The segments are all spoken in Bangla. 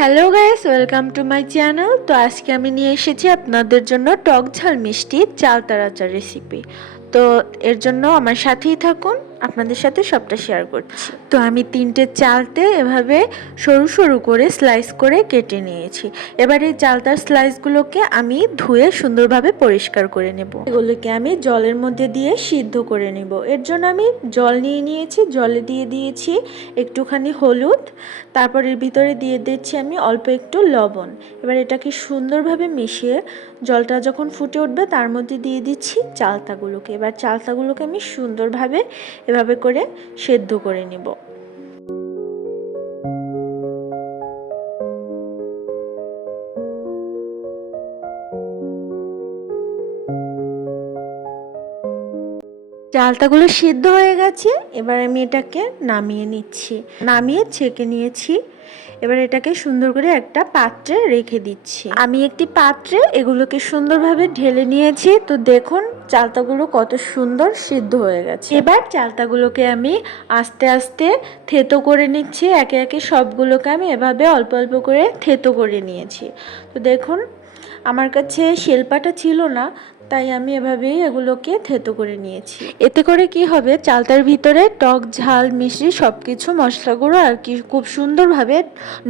Hello guys welcome to my channel তো আজকে আমি নিয়ে এসেছি আপনাদের জন্য টক ঝাল মিষ্টি চাল তারাচার রেসিপি তো এর জন্য আমার সাথেই থাকুন। আপনাদের সাথে সবটা শেয়ার করছি। তো আমি তিনটে চালতে এভাবে সরু সরু করে স্লাইস করে কেটে নিয়েছি। এবার এই চালতার স্লাইসগুলোকে আমি ধুয়ে সুন্দরভাবে পরিষ্কার করে নেব। এগুলোকে আমি জলের মধ্যে দিয়ে সিদ্ধ করে নেব। এর জন্য আমি জল নিয়ে নিয়েছি, জলে দিয়ে দিয়েছি একটুখানি হলুদ। তারপর এর ভিতরে দিয়ে দিচ্ছি আমি অল্প একটু লবণ। এবার এটাকে সুন্দরভাবে মিশিয়ে জলটা যখন ফুটে উঠবে, তার মধ্যে দিয়ে দিচ্ছি চালতাগুলোকে। এবার চালতাগুলোকে আমি সুন্দরভাবে এভাবে করে সেদ্ধ করে নিব। চালতাগুলো সিদ্ধ হয়ে গেছে, এবার আমি এটাকে নামিয়ে নিচ্ছি। নামিয়ে ছেঁকে নিয়েছি, এবার এটাকে সুন্দর করে একটা পাত্রে রেখে দিচ্ছি। আমি একটি পাত্রে এগুলোকে সুন্দরভাবে ঢেলে নিয়েছি, তো দেখুন চালতাগুলো কত সুন্দর সিদ্ধ হয়ে গেছে। এবার চালতাগুলোকে আমি আস্তে আস্তে থেতো করে নিচ্ছি, একে একে সবগুলোকে আমি এভাবে অল্প অল্প করে থেতো করে নিয়েছি। তো দেখুন আমার কাছে শিল্পাটা ছিল না, তাই আমি এভাবেই এগুলোকে থেতো করে নিয়েছি। এতে করে কি হবে? চালতার ভিতরে টক, ঝাল, মিষ্টি সব কিছু মশলাগুলো আর কি খুব সুন্দরভাবে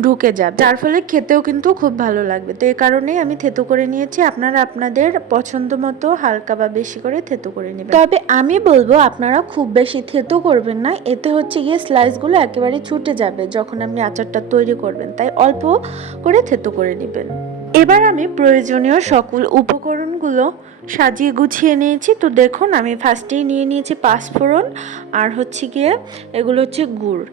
ঢুকে যাবে। যার ফলে খেতেও কিন্তু খুব ভালো লাগবে। তো এই কারণেই আমি থেতো করে নিয়েছি। আপনারা আপনাদের পছন্দ মতো হালকা বা বেশি করে থেতো করে নেবেন। তবে আমি বলব, আপনারা খুব বেশি থেতো করবেন না। এতে হচ্ছে গিয়ে স্লাইসগুলো একেবারে ছুটে যাবে যখন আপনি আচারটা তৈরি করবেন। তাই অল্প করে থেতো করে নেবেন। এবার আমি প্রয়োজনীয় সকল উপকরণগুলো সাজিয়ে গুছিয়ে নিয়েছি। তো দেখুন, আমি ফার্স্টেই নিয়ে নিয়েছি পাঁচফোড়ন আর হচ্ছে গিয়ে এগুলো হচ্ছে গুড়।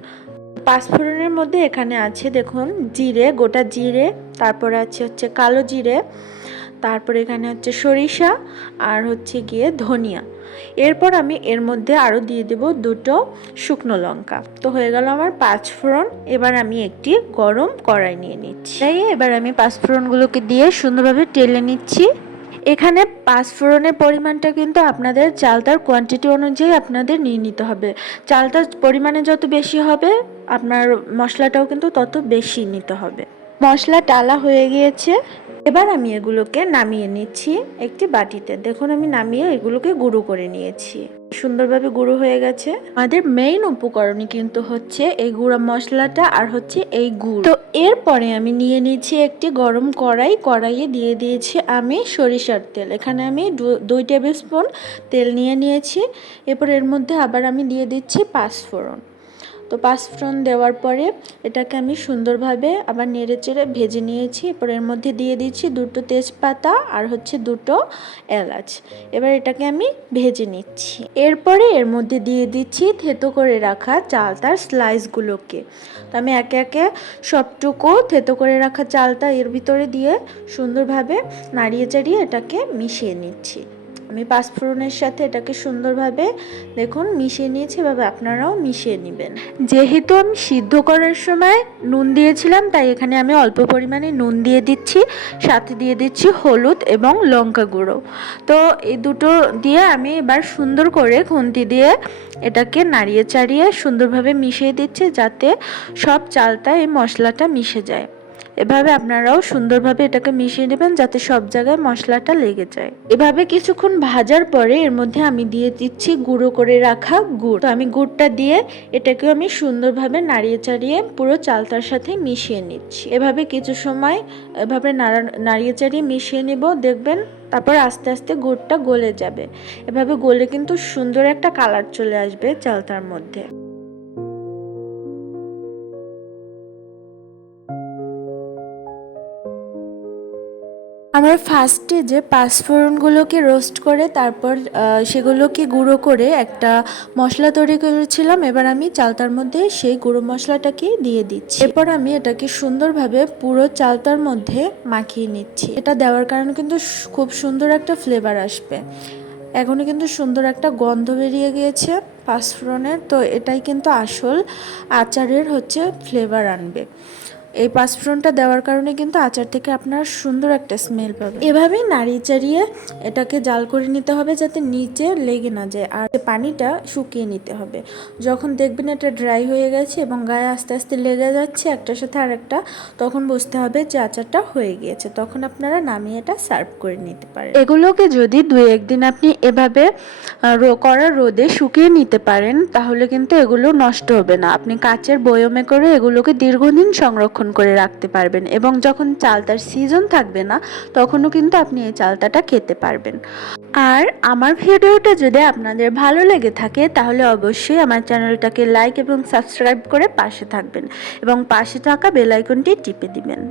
পাঁচফোড়নের মধ্যে এখানে আছে দেখুন, জিরে, গোটা জিরে, তারপরে আছে হচ্ছে কালো জিরে, তারপরে এখানে হচ্ছে সরিষা আর হচ্ছে গিয়ে ধনিয়া। এরপর আমি এর মধ্যে আরও দিয়ে দেব দুটো শুকনো লঙ্কা। তো হয়ে গেল আমার পাঁচ ফোড়ন। এবার আমি একটি গরম কড়াই নিয়ে নিচ্ছি। তাই এবার আমি পাঁচ ফোড়নগুলোকে দিয়ে সুন্দরভাবে টেলে নিচ্ছি। এখানে পাঁচ ফোড়নের পরিমাণটা কিন্তু আপনাদের চালতার কোয়ান্টিটি অনুযায়ী আপনাদের নিয়ে নিতে হবে। চালতার পরিমাণে যত বেশি হবে, আপনার মশলাটাও কিন্তু তত বেশি নিতে হবে। মশলা টালা হয়ে গিয়েছে। এবার আমি এগুলোকে নামিয়ে নিচ্ছি একটি বাটিতে। দেখুন, আমি নামিয়ে এগুলোকে গুঁড়ো করে নিয়েছি। সুন্দরভাবে গুঁড়ো হয়ে গেছে। আমাদের মেইন উপকরণই কিন্তু হচ্ছে এই গুঁড়া মশলাটা আর হচ্ছে এই গুড়। তো এরপরে আমি নিয়ে নিচ্ছি একটি গরম কড়াই। কড়াইয়ে দিয়ে দিয়েছি আমি সরিষার তেল। এখানে আমি দুই টেবিল স্পুন তেল নিয়ে নিয়েছি। এরপর এর মধ্যে আবার আমি দিয়ে দিচ্ছি পাঁচফোড়ন। তো পাঁচফোড়ন দেওয়ার পরে এটাকে আমি সুন্দরভাবে আবার নেড়ে চেড়ে ভেজে নিয়েছি। এরপর এর মধ্যে দিয়ে দিচ্ছি দুটো তেজপাতা আর হচ্ছে দুটো এলাচ। এবার এটাকে আমি ভেজে নিচ্ছি। এরপরে এর মধ্যে দিয়ে দিচ্ছি থেতো করে রাখা চালতার স্লাইসগুলোকে। তো আমি একে একে সবটুকু থেতো করে রাখা চালটা এর ভিতরে দিয়ে সুন্দরভাবে নাড়িয়ে চাড়িয়ে এটাকে মিশিয়ে নিচ্ছি। আমি পাঁচফোড়নের সাথে এটাকে সুন্দরভাবে, দেখুন, মিশিয়ে নিয়েছি, এভাবে আপনারাও মিশিয়ে নেবেন। যেহেতু আমি সিদ্ধ করার সময় নুন দিয়েছিলাম, তাই এখানে আমি অল্প পরিমাণে নুন দিয়ে দিচ্ছি, সাথে দিয়ে দিচ্ছি হলুদ এবং লঙ্কা গুঁড়ো। তো এই দুটো দিয়ে আমি এবার সুন্দর করে খুন্তি দিয়ে এটাকে নাড়িয়ে চাড়িয়ে সুন্দরভাবে মিশিয়ে দিচ্ছি, যাতে সব চালটা এই মশলাটা মিশে যায়। এভাবে আপনারাও সুন্দরভাবে এটাকে মিশিয়ে নেবেন যাতে সব জায়গায় মশলাটা লেগে যায়। এভাবে কিছুক্ষণ ভাজার পরে এর মধ্যে আমি দিয়ে দিচ্ছি গুঁড়ো করে রাখা গুড়। তো আমি গুড়টা দিয়ে এটাকেও আমি সুন্দরভাবে নাড়িয়ে চাড়িয়ে পুরো চালতার সাথে মিশিয়ে নিচ্ছি। এভাবে কিছু সময় এভাবে নাড়া, নাড়িয়ে চাড়িয়ে মিশিয়ে নেব, দেখবেন তারপর আস্তে আস্তে গুড়টা গলে যাবে। এভাবে গলে কিন্তু সুন্দর একটা কালার চলে আসবে চালতার মধ্যে। আমরা ফার্স্টে যে পাঁচফোড়নগুলোকে রোস্ট করে, তারপর সেগুলোকে গুঁড়ো করে একটা মশলা তৈরি করেছিলাম। এবার আমি চালতার মধ্যে সেই গুঁড়ো মশলাটাকে দিয়ে দিচ্ছি। এরপর আমি এটাকে সুন্দরভাবে পুরো চালতার মধ্যে মাখিয়ে নিচ্ছি। এটা দেওয়ার কারণে কিন্তু খুব সুন্দর একটা ফ্লেভার আসবে। এখনই কিন্তু সুন্দর একটা গন্ধ বেরিয়ে গিয়েছে পাঁচফোড়নের। তো এটাই কিন্তু আসল আচারের হচ্ছে ফ্লেভার আনবে। এই পাঁচফোড়নটা দেওয়ার কারণে কিন্তু আচার থেকে আপনারা সুন্দর একটা স্মেল পাবেন। এভাবেই নাড়িয়ে চাড়িয়ে এটাকে জাল করে নিতে হবে যাতে নিচে লেগে না যায় আর পানিটা শুকিয়ে নিতে হবে। যখন দেখবেন এটা ড্রাই হয়ে গেছে এবং গায়ে আস্তে আস্তে লেগে যাচ্ছে একটার সাথে আরেকটা তখন বুঝতে হবে যে আচারটা হয়ে গিয়েছে। তখন আপনারা নামিয়ে এটা সার্ভ করে নিতে পারেন। এগুলোকে যদি দুই একদিন আপনি এভাবে রো- কড়া রোদে শুকিয়ে নিতে পারেন তাহলে কিন্তু এগুলো নষ্ট হবে না। আপনি কাচের বয়মে করে এগুলোকে দীর্ঘদিন সংরক্ষণ করে রাখতে পারবেন এবং যখন চালতার সিজন থাকবে না, তখনও কিন্তু আপনি এই চালতাটা খেতে পারবেন। আর আমার ভিডিওটা যদি আপনাদের ভালো লেগে থাকে, তাহলে অবশ্যই আমার চ্যানেলটাকে লাইক এবং সাবস্ক্রাইব করে পাশে থাকবেন এবং পাশে থাকা বেলাইকনটি টিপে দিবেন।